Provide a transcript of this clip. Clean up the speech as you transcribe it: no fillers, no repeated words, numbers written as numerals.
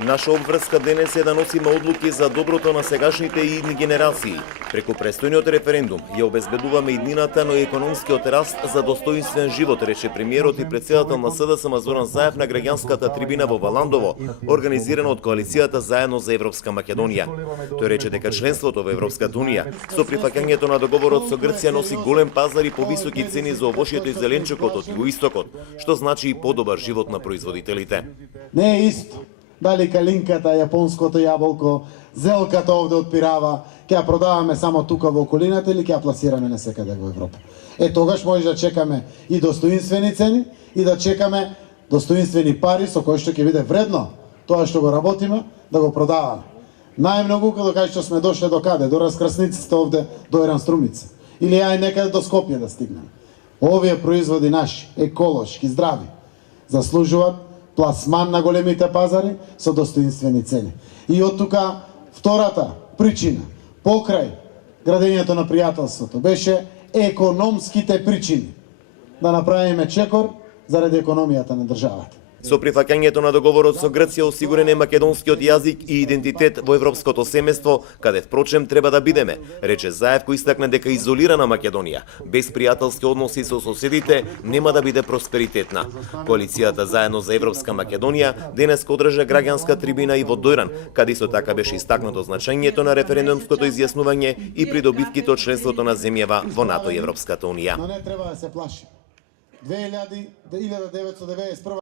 Наша обврска денес е да носиме одлуки за доброто на сегашните и идни генерации. Преку престојниот референдум ја обезбедуваме иднината, но и економскиот раст за достоинствен живот, рече премиерот и претседател на СДСМ Зоран Заев на граѓанската трибина во Валандово, организирана од коалицијата Заедно за Европска Македонија. Тој рече дека членството во Европската унија со прифаќањето на договорот со Грција носи голем пазар и повисоки цени за овошјето и зеленчукот од југоистокот, што значи и подобар живот на производителите. Не е исто дали калинката, јапонското јаболко, зелката овде од Пирава, ќе ја продаваме само тука во околината или ќе ја пласираме насекаде во Европа. Тогаш може да чекаме и достоинствени цени и да чекаме достоинствени пари со кои што ќе биде вредно тоа што го работиме да го продаваме. Најмногу кога кај што сме дошле до каде? До раскрсниците овде, до Еран Струмица. Или ај некаде до Скопје да стигнеме. Овие производи наши, еколошки, здрави, заслужуваат пласман на големите пазари со достоинствени цени. И од тука втората причина, покрај градењето на пријателството, беше економските причини. Да направиме чекор заради економијата на државата. Со прифаќањето на договорот со Грција осигурен е македонскиот јазик и идентитет во европското семејство, каде впрочем треба да бидеме, рече Заев, кој истакна дека изолирана Македонија, без пријателски односи со соседите, нема да биде просперитетна. Коалицијата Заедно за Европска Македонија денес одржа граѓанска трибина и во Дојран, каде исто така беше истакнато значењето на референдумското изјаснување и придобивките од членството на земјава во НАТО и Европската унија. Но не треба да се плаши. 1991